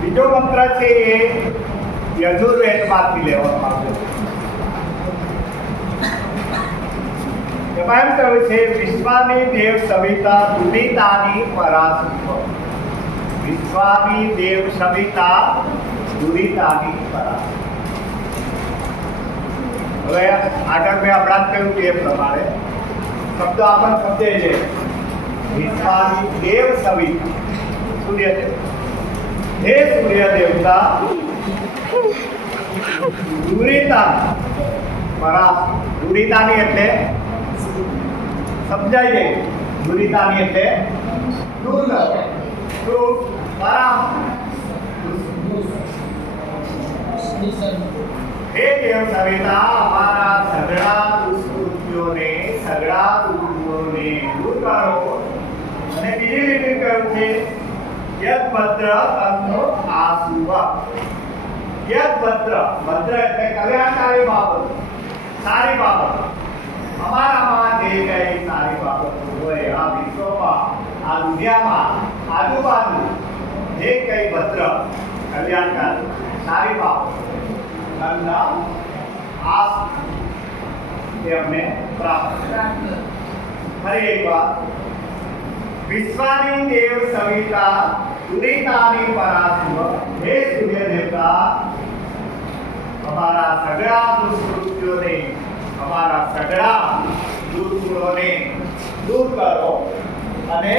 બીજો મંત્ર છે એ યજુર્વેદમાંથી લેવામાં આવ્યો છે એમાં એમ કહ્યું છે વિશ્વાની દેવ સવિતા દુરિતાની પરાસુખ વિશ્વાની દેવ સવિતા દુરિતાની પરાસુખ હવે આગળ મેં હમણાં જ કહ્યું તે પ્રમાણે શબ્દ આપણને સમજે છે વિશ્વાની દેવ સવિતા સૂર્યદેવ હે સૂર્ય દેવતા દુરિતા પરા દુરિતાની એટલે સમજાય છે દુરિતાની એટલે દૂર કરો. દૂર પરા હે દેવ સવિતા અમારા સગળા દુષ્કૃત્યોને સગળા દુર્ગુણોને દૂર કરો અને બીજી રીતે કહ્યું છે યદ ભદ્ર તન્નો આસુવ યદ ભદ્ર ભદ્ર એટલે કલ્યાણકારી બાબત સારી બાબત અમારામાં જે કઈ સારી બાબતો હોય આ વિશ્વમાં આ દુનિયામાં આજુબાજુ જે કઈ ભદ્ર કલ્યાણકારી સારી બાબત and now ask ये हमने प्राप्त हर एक बार विश्वानी देव सविता उदितानी पराशिव हे सूर्य देवता हमारा सगड़ा दुष्कृत्यों ने हमारा દૂર કરો અને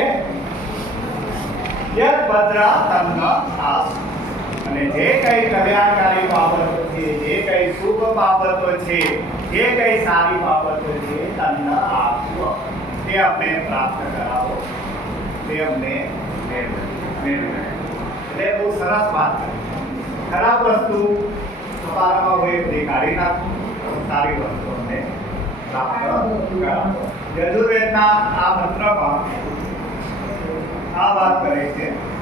યદ ભદ્રા તમને ખાસ અને જે કઈ કલ્યાણકારી બાબતો છે જે કઈ સારી બાબતો છે તમને આપશો તે અમને પ્રાપ્ત કરાવો. તે અમને. એટલે બહુ સરસ વાત ખરાબ વસ્તુ તમારામાં હોય તે કાઢી નાખો. સારી વસ્તુ અમને પ્રાપ્ત કરાવો. યજુર્વેદના આ મંત્રમાં આ વાત કરે છે.